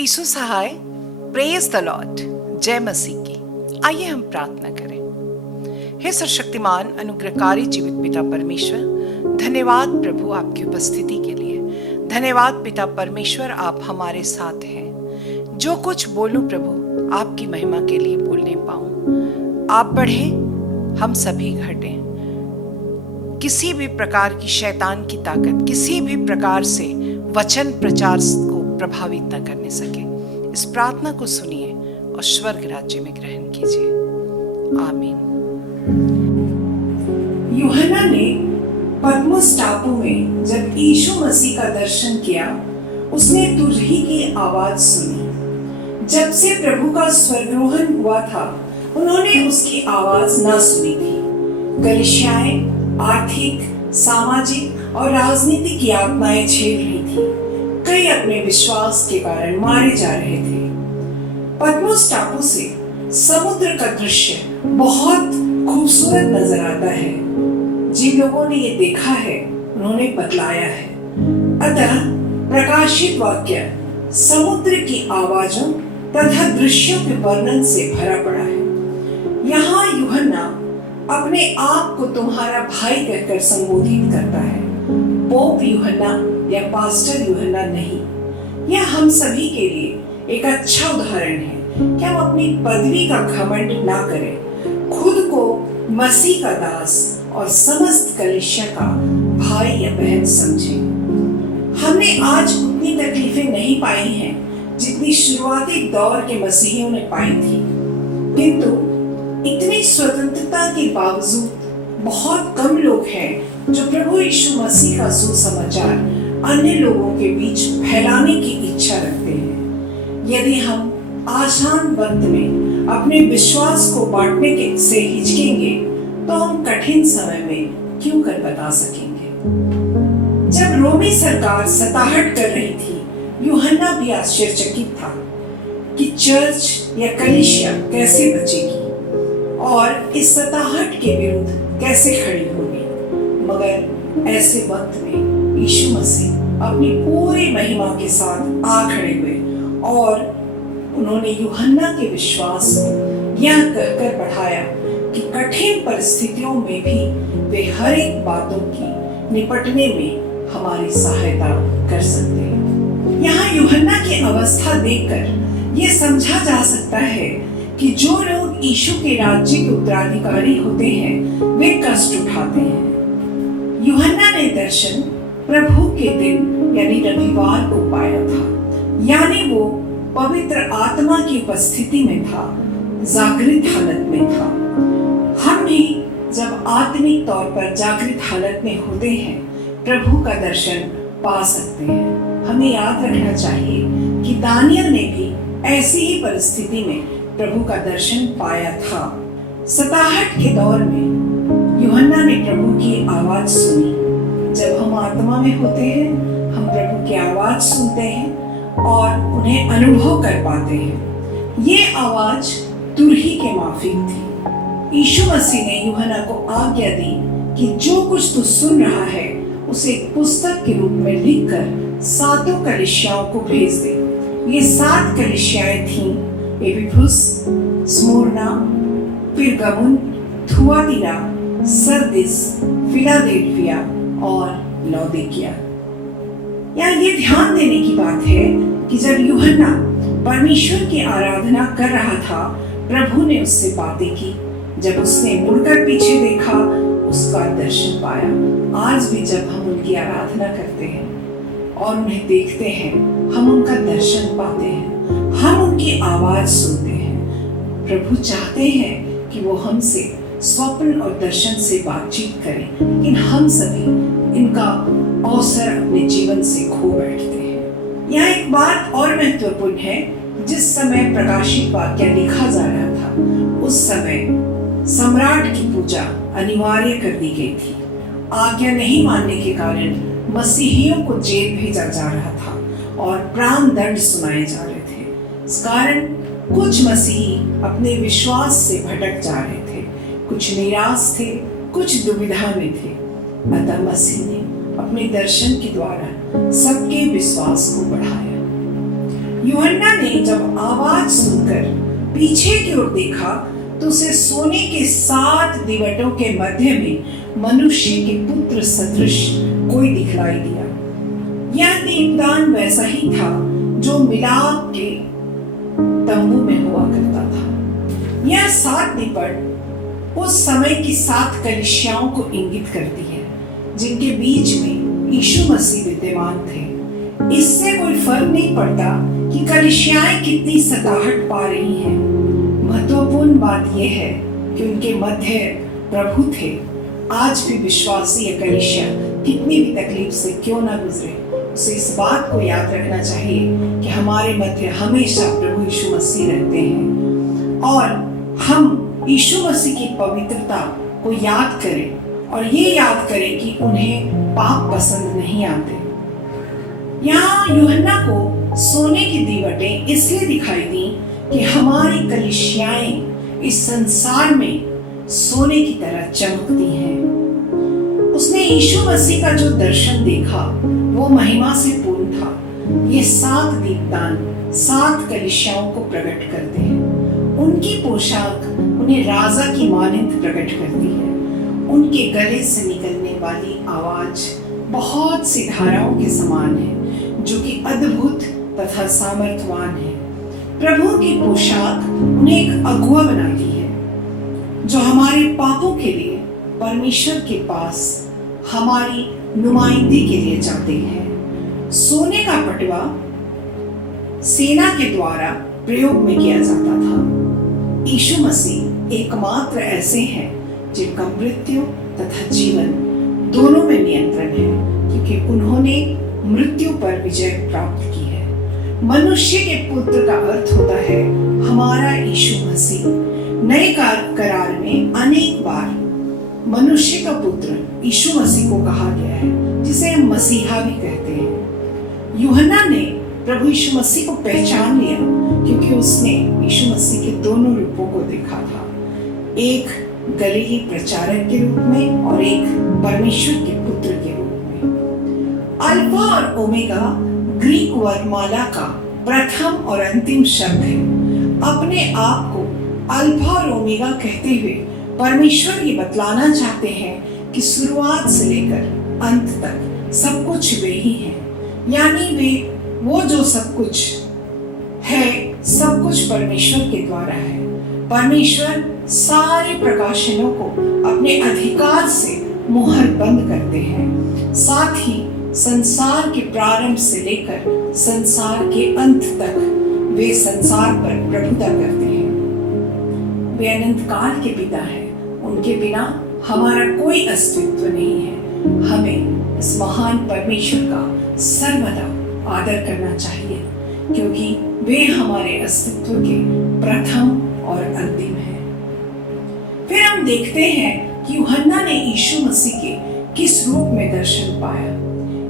यीशु सहाय, praise the lord, जय मसीह की। आइए हम प्रार्थना करें। हे सर्वशक्तिमान अनुग्रहकारी जीवित पिता परमेश्वर, धन्यवाद प्रभु आपकी उपस्थिति के लिए। धन्यवाद पिता परमेश्वर, आप हमारे साथ हैं। जो कुछ बोलूं प्रभु आपकी महिमा के लिए बोलने पाऊं। आप बढ़े, हम सभी घटें। किसी भी प्रकार की शैतान की ताकत किसी भी प्रकार से वचन प्रचार को प्रभावित न करने सके। इस प्रार्थना को सुनिए और स्वर्ग राज्य में ग्रहण कीजिए। आमीन। यूहन्ना ने पद्मोस टापू में जब यीशु मसीह का दर्शन किया, उसने तुरही की आवाज सुनी। जब से प्रभु का स्वर्गारोहण हुआ था, उन्होंने उसकी आवाज ना सुनी थी। कलीसियाएं आर्थिक, सामाजिक और राजनीतिक यातनाएं झेल रही थी। कई अपने विश्वास के कारण मारे जा रहे थे। पद्मोस टापू से समुद्र का दृश्य बहुत खूबसूरत नजर आता है। जिन लोगों ने ये देखा है, उन्होंने बतलाया है। अतः प्रकाशित वाक्य समुद्र की आवाजों तथा दृश्यों के वर्णन से भरा पड़ा है। यहाँ यूहन्ना अपने आप को तुम्हारा भाई कहकर संबोधित करता है। पोप यूहन्ना या पास्टर यूहन्ना नहीं। यह हम सभी के लिए एक अच्छा उदाहरण है कि हम अपनी पदवी का घमंड ना करें, खुद को मसीह का दास और समस्त कलीसिया का भाई या बहन समझें। हमने आज उतनी तकलीफें नहीं पाई हैं जितनी शुरुआती दौर के मसीहियों ने पाई थी, किंतु इतनी स्वतंत्रता के बावजूद बहुत कम लोग हैं जो प्रभु यीशु मसीह का सुसमाचार अन्य लोगों के बीच फैलाने की इच्छा रखते हैं। यदि हम आसान वक्त में अपने विश्वास को बांटने से हिचकेंगे, तो हम कठिन समय में क्यों कर बता सकेंगे। जब रोमी सरकार सताहट कर रही थी, यूहन्ना भी आश्चर्यचकित था कि चर्च या कलीसिया कैसे बचेगी और इस सताहट के विरुद्ध कैसे खड़ी होगी। मगर ऐसे वक्त में यीशु मसीह अपनी पूरी महिमा के साथ आ खड़े हुए और उन्होंने यूहन्ना के विश्वास को यह कहकर बढ़ाया कि कठिन परिस्थितियों में भी वे हर एक बातों की निपटने में हमारी सहायता कर सकते हैं। यहाँ यूहन्ना की अवस्था देखकर यह समझा जा सकता है कि जो लोग यीशु के राज्य के उत्तराधिकारी होते हैं, वे कष्ट उठाते हैं। यूहन्ना ने दर्शन प्रभु के दिन यानी रविवार को पाया था, यानी वो पवित्र आत्मा की उपस्थिति में था, जागृत हालत में था। हम भी जब आत्मिक तौर पर जागृत हालत में होते हैं, प्रभु का दर्शन पा सकते हैं। हमें याद रखना चाहिए कि दानियल ने भी ऐसी ही परिस्थिति में प्रभु का दर्शन पाया था। सताहट के दौर में यूहन्ना ने प्रभु की आवाज सुनी। जब हम आत्मा में होते हैं, हम प्रभु की आवाज सुनते हैं और उन्हें अनुभव कर पाते हैं। ये आवाज तुरही के माफिक थी। यीशु मसीह ने यूहन्ना को आज्ञा दी कि जो कुछ तू सुन रहा है, उसे एक पुस्तक के रूप में लिखकर 7 कलीसियाओं को भेज दे। ये 7 कलीसियाएं थीं: Ephesus, Smyrna, Pergamum, Thyatira, Sardis, Philadelphia और लौदीकिया। यहाँ ये ध्यान देने की बात है कि जब यूहन्ना परमेश्वर की आराधना कर रहा था, प्रभु ने उससे बातें की। जब उसने मुड़कर पीछे देखा, उसका दर्शन पाया। आज भी जब हम उनकी आराधना करते हैं और उन्हें देखते हैं, हम उनका दर्शन पाते हैं, हम उनकी आवाज सुनते हैं। प्रभु चाहते हैं कि वो हमसे स्वप्न और दर्शन से बातचीत करें, लेकिन हम सभी इनका अवसर अपने जीवन से खो बैठते हैं। यहाँ एक बात और महत्वपूर्ण है। जिस समय प्रकाशित वाक्य लिखा जा रहा था, उस समय सम्राट की पूजा अनिवार्य कर दी गई थी। आज्ञा नहीं मानने के कारण मसीहियों को जेल भेजा जा रहा था और प्राण दंड सुनाए जा रहे थे। इस कारण कुछ मसीही अपने विश्वास से भटक जा रहे थे, कुछ निराश थे, कुछ दुविधा में थे। अतः मसीह ने अपने दर्शन के द्वारा सबके विश्वास को बढ़ाया। यूहन्ना ने जब आवाज सुनकर पीछे की ओर देखा तो उसे सोने के 7 दीवटों के मध्य में मनुष्य के पुत्र सदृश कोई दिखलाई दिया। यह दीपदान वैसा ही था जो मिलाप के तंबू में हुआ करता था। यह 7 दीपट उस समय की 7 कलीसियाओं को इंगित करती है जिनके बीच में यीशु मसीह विद्यमान थे। इससे कोई फर्क नहीं पड़ता कि कलीसियाएं कितनी सताहट पा रही हैं। महत्वपूर्ण बात यह है कि उनके मध्य प्रभु थे। आज भी विश्वासी या कलीसिया कितनी भी तकलीफ से क्यों ना गुजरे, उसे इस बात को याद रखना चाहिए कि हमारे मध्य हमेशा प्रभु यीशु मसीह रहते हैं और हम यीशु मसीह की पवित्रता को याद करें और ये याद करें कि उन्हें पाप पसंद नहीं आते। यहाँ यूहन्ना को सोने की दीवटें इसलिए दिखाई दी कि हमारी कलीसियाएं इस संसार में सोने की तरह चमकती हैं। उसने यीशु मसीह का जो दर्शन देखा वो महिमा से पूर्ण था। ये 7 दीपदान 7 कलीसियाओं को प्रकट करते हैं। उनकी पोशाक उन्हें राजा की मानंद प्रकट करती है। उनके गले से निकलने वाली आवाज बहुत सी धाराओं के समान है जो कि अद्भुत तथा सामर्थ्यवान है। प्रभु की पोशाक उन्हें एक अगुआ बनाती है जो हमारे पापों के लिए परमेश्वर के पास हमारी नुमाइंदगी के लिए जाते हैं। सोने का पटवा सेना के द्वारा प्रयोग में किया जाता था। यीशु मसीह एकमात्र ऐसे हैं जिनका मृत्यु तथा जीवन दोनों में नियंत्रण है, क्योंकि उन्होंने मृत्यु पर विजय प्राप्त की है। मनुष्य के पुत्र का अर्थ होता है हमारा यीशु मसीह। नए करार में अनेक बार मनुष्य का पुत्र यीशु मसीह को कहा गया है, जिसे हम मसीहा भी कहते हैं। यूहन्ना ने प्रभु यीशु मसीह को पहचान लिया क्योंकि उसने यीशु मसीह के दोनों रूपों को देखा था, एक गलीली प्रचारक के रूप में और एक परमेश्वर के पुत्र के रूप में। अल्फा और ओमेगा ग्रीक वर्णमाला का प्रथम और अंतिम शब्द है। अपने आप को अल्फा और ओमेगा कहते हुए परमेश्वर ये बतलाना चाहते हैं कि शुरुआत से लेकर अंत तक सब कुछ वे ही हैं, यानी वो जो सब कुछ है सब कुछ परमेश्वर के द्वारा है। परमेश्वर सारे प्रकाशनों को अपने अधिकार से मुहर बंद करते हैं। साथ ही संसार के प्रारंभ से लेकर संसार के अंत तक वे संसार पर प्रभुता करते हैं। वे अनंत काल के पिता हैं। उनके बिना हमारा कोई अस्तित्व नहीं है। हमें इस महान परमेश्वर का सर्वदा आदर करना चाहिए, क्योंकि वे हमारे अस्तित्व के प्रथम और अंतिम हैं। फिर हम देखते हैं कि यूहन्ना ने यीशु मसीह के किस रूप में दर्शन पाया।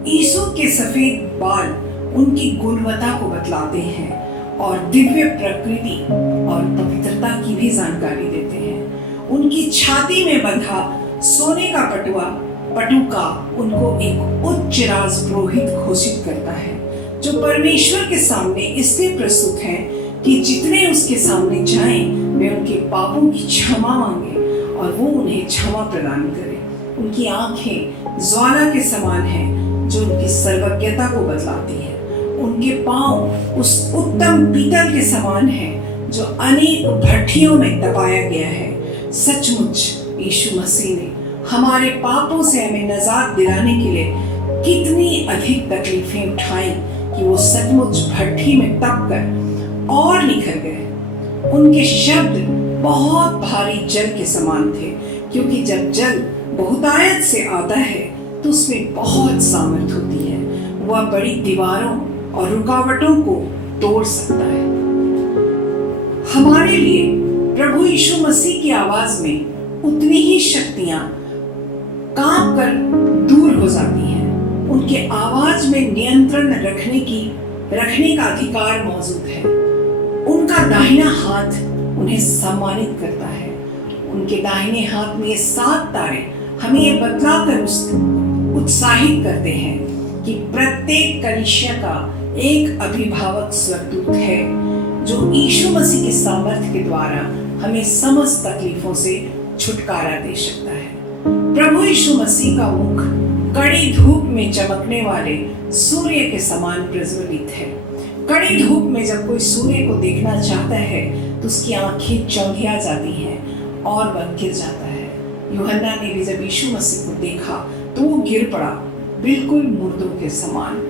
यीशु के सफेद बाल उनकी गुणवत्ता को बतलाते हैं और दिव्य प्रकृति और पवित्रता की भी जानकारी देते हैं। उनकी छाती में बंधा सोने का पटुका उनको एक उच्च राजपुरोहित घोषित करता है, जो परमेश्वर के सामने इसलिए प्रस्तुत है कि जितने उसके सामने जाएं वे उनके पापों की क्षमा मांगे और वो उन्हें क्षमा प्रदान करे। उनकी आंखें ज्वाला के समान हैं जो उनकी सर्वज्ञता को बतलाती है। उनके पांव उस उत्तम पीतल के समान हैं जो अनेक भट्ठियों में दबाया गया है। सचमुच यीशु मसीह ने हमारे पापों से हमें निजात दिलाने के लिए कितनी अधिक तकलीफें उठाई कि वो सचमुच भट्ठी में तप कर और निखर गए। उनके शब्द बहुत भारी जल के समान थे, क्योंकि जब जल बहुतायत से आता है तो उसमें बहुत सामर्थ होती है। वह बड़ी दीवारों और रुकावटों को तोड़ सकता है। हमारे लिए प्रभु यीशु मसीह की आवाज में उतनी ही शक्तियां कांप कर दूर हो जाती हैं। उनके आवाज में नियंत्रण रखने का अधिकार मौजूद है। उनका दाहिना हाथ उन्हें सम्मानित करता है। उनके दाहिने हाथ में 7 तारे हमें ये बतलाकर उत्साहित करते हैं कि प्रत्येक कलीसिया का एक अभिभावक स्वर्गदूत है जो यीशु मसीह के सामर्थ्य के द्वारा हमें समस्त तकलीफों से छुटकारा दे सकता है। प्रभु यीशु मसीह का मुख कड़ी धूप में चमकने वाले सूर्य के समान प्रज्वलित है। कड़ी धूप में जब कोई सूर्य को देखना चाहता है तो उसकी आंखें चौंधिया जाती हैं और वह गिर जाता है। यूहन्ना ने भी जब यीशु मसीह को देखा तो वो गिर पड़ा, बिल्कुल मुर्दों के समान।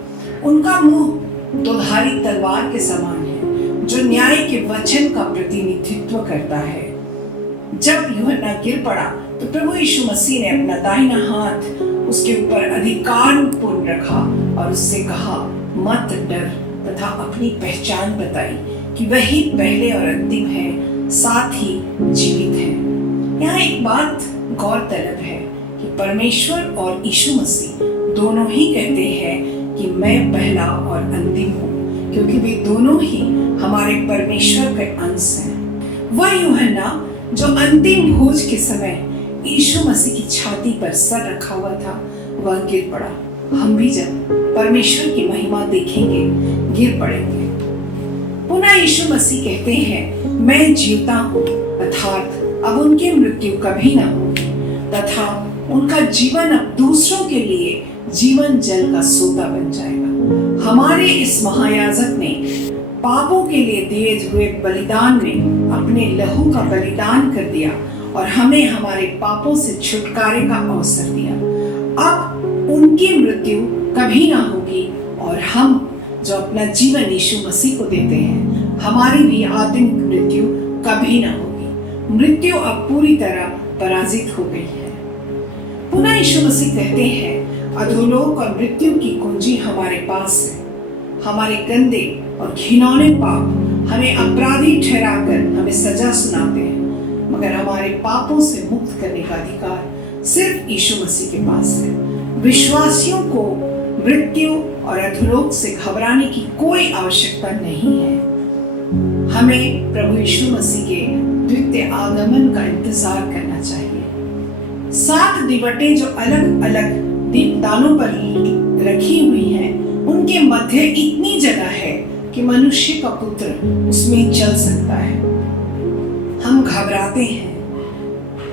उनका मुंह दोधारी तलवार के समान है जो न्याय के वचन का प्रतिनिधित्व करता है। जब यूहन्ना गिर पड़ा तो प्रभु यीशु मसीह ने अपना दाहिना हाथ उसके ऊपर अधिकार पूर्ण रखा और उससे कहा, मत डर, तथा अपनी पहचान बताई कि वही पहले और अंतिम है, साथ ही जीवित है। यहाँ एक बात गौरतलब है कि परमेश्वर और यीशु मसीह दोनों ही कहते हैं कि मैं पहला और अंतिम हूँ, क्योंकि वे दोनों ही हमारे परमेश्वर के अंश हैं। वह यूहन्ना जो अंतिम भोज के समय यीशु मसीह की छाती पर सर रखा हुआ था, वह गिर पड़ा। हम भी जब परमेश्वर की महिमा देखेंगे गिर पड़ेंगे। पुनः यीशु मसीह कहते हैं, मैं जीवता हूँ, अर्थात अब उनकी मृत्यु कभी न होगी, तथा उनका जीवन अब दूसरों के लिए जीवन जल का सोता बन जाएगा। हमारे इस महायाजक ने पापों के लिए दिए हुए बलिदान में अपने लहू का बलिदान कर दिया और हमें हमारे पापों से छुटकारे का अवसर दिया। अब उनकी मृत्यु कभी ना होगी और हम जो अपना जीवन यीशु मसीह को देते हैं, हमारी भी आत्मिक मृत्यु कभी ना होगी। मृत्यु अब पूरी तरह पराजित हो गई है। पुनः यीशु मसीह कहते हैं, अधोलोक और मृत्यु की कुंजी हमारे पास है। हमारे गंदे और घिनौने पाप हमें अपराधी ठहराकर हमें सजा सुनाते हैं, मगर हमारे पापों से मुक्त करने का अधिकार सिर्फ यीशु मसीह के पास है। विश्वासियों को मृत्यु और अधोलोक से घबराने की कोई आवश्यकता नहीं है। हमें प्रभु यीशु मसीह के द्वितीय आगमन का इंतजार करना चाहिए। 7 दीवटें जो अलग अलग दीपदानों पर रखी हुई हैं, उनके मध्य इतनी जगह है कि मनुष्य का पुत्र उसमें चल सकता है। हम घबराते हैं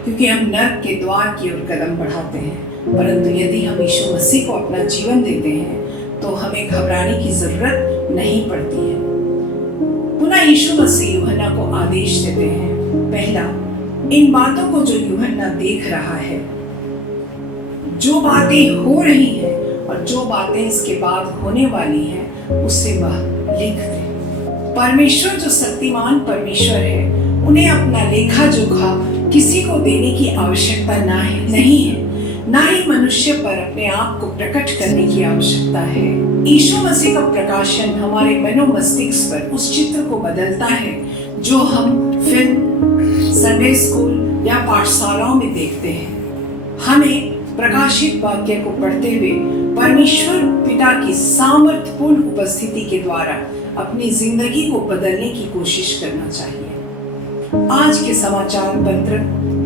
क्योंकि हम नरक के द्वार की ओर कदम बढ़ाते हैं, परंतु यदि हम यीशु मसीह को अपना जीवन देते हैं तो हमें घबराने की जरूरत नहीं पड़ती है। पुनः यीशु मसीह यूहन्ना को आदेश देते हैं, पहला, इन बातों को जो यूहन्ना देख रहा है, जो बातें हो रही हैं और जो बातें इसके बाद होने वाली हैं, उसे वह लिख दे। परमेश्वर जो शक्तिमान परमेश्वर है, उन्हें अपना लेखा जोखा किसी को देने की आवश्यकता नहीं है, ना ही मनुष्य पर अपने आप को प्रकट करने की आवश्यकता है। यीशु मसीह का प्रकाशन हमारे मनोमस्तिष्क पर उस चित्र को बदलता है जो हम फिल्म, संडे स्कूल या पाठशालाओं में देखते हैं। हमें प्रकाशित वाक्य को पढ़ते हुए परमेश्वर पिता की सामर्थ्यपूर्ण उपस्थिति के द्वारा अपनी जिंदगी को बदलने की कोशिश करना चाहिए। आज के समाचार पत्र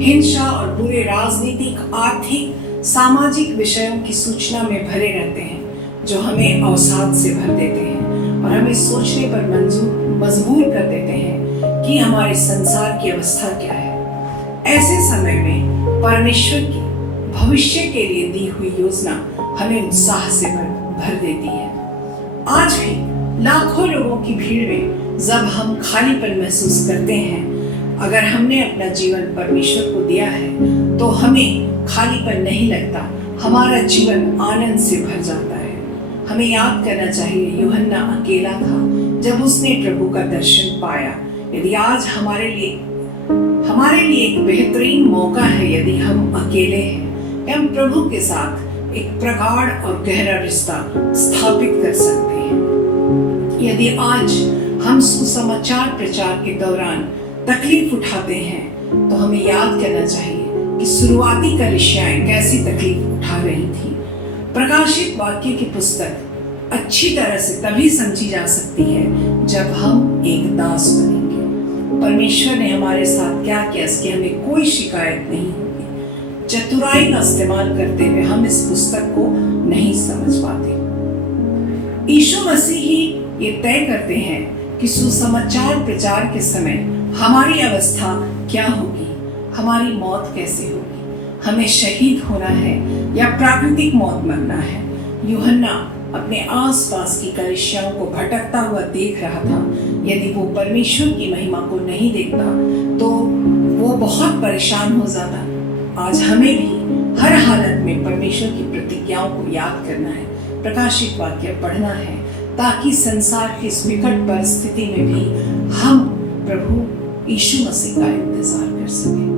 हिंसा और बुरे राजनीतिक, आर्थिक, सामाजिक विषयों की सूचना में भरे रहते हैं, जो हमें अवसाद से भर देते हैं और हमें सोचने पर मजबूर कर देते हैं कि हमारे संसार की अवस्था क्या है। ऐसे समय में परमेश्वर की भविष्य के लिए दी हुई योजना हमें उत्साह से भर देती है। आज भी लाखों लोगों की भीड़ में जब हम खालीपन महसूस करते हैं, अगर हमने अपना जीवन परमेश्वर को दिया है तो हमें खालीपन नहीं लगता, हमारा जीवन आनंद से भर जाता है। हमें याद करना चाहिए, यूहन्ना अकेला था जब उसने प्रभु का दर्शन पाया। यदि आज हमारे लिए एक बेहतरीन मौका है, यदि हम अकेले हैं, हम प्रभु के साथ एक प्रगाढ़ और गहरा रिश्ता स्थापित कर सकते हैं। यदि आज हम सुसमाचार प्रचार के दौरान तकलीफ उठाते हैं तो हमें याद करना चाहिए कि शुरुआती कलीसियाएं कैसी तकलीफ उठा रही थी। प्रकाशित वाक्य की पुस्तक अच्छी तरह से तभी समझी जा सकती है जब हम एक दास बनेंगे। परमेश्वर ने हमारे साथ क्या किया, इसकी हमें कोई शिकायत नहीं होगी। चतुराई का इस्तेमाल करते हुए हम इस पुस्तक को नहीं समझ पाते। यीशु मसीह ही ये तय करते हैं कि सुसमाचार प्रचार के समय हमारी अवस्था क्या होगी, हमारी मौत कैसे होगी, हमें शहीद होना है या प्राकृतिक मौत मरना है। यूहन्ना अपने आसपास की कलीसियाओं को भटकता हुआ देख रहा था। यदि वो परमेश्वर की महिमा को नहीं देखता तो वो बहुत परेशान हो जाता। आज हमें भी हर हालत में परमेश्वर की प्रतिज्ञाओं को याद करना है, प्रकाशित वाक्य पढ़ना है, ताकि संसार की इस विकट परिस्थिति में भी हम प्रभु यीशु मसीह का इंतजार कर सकें।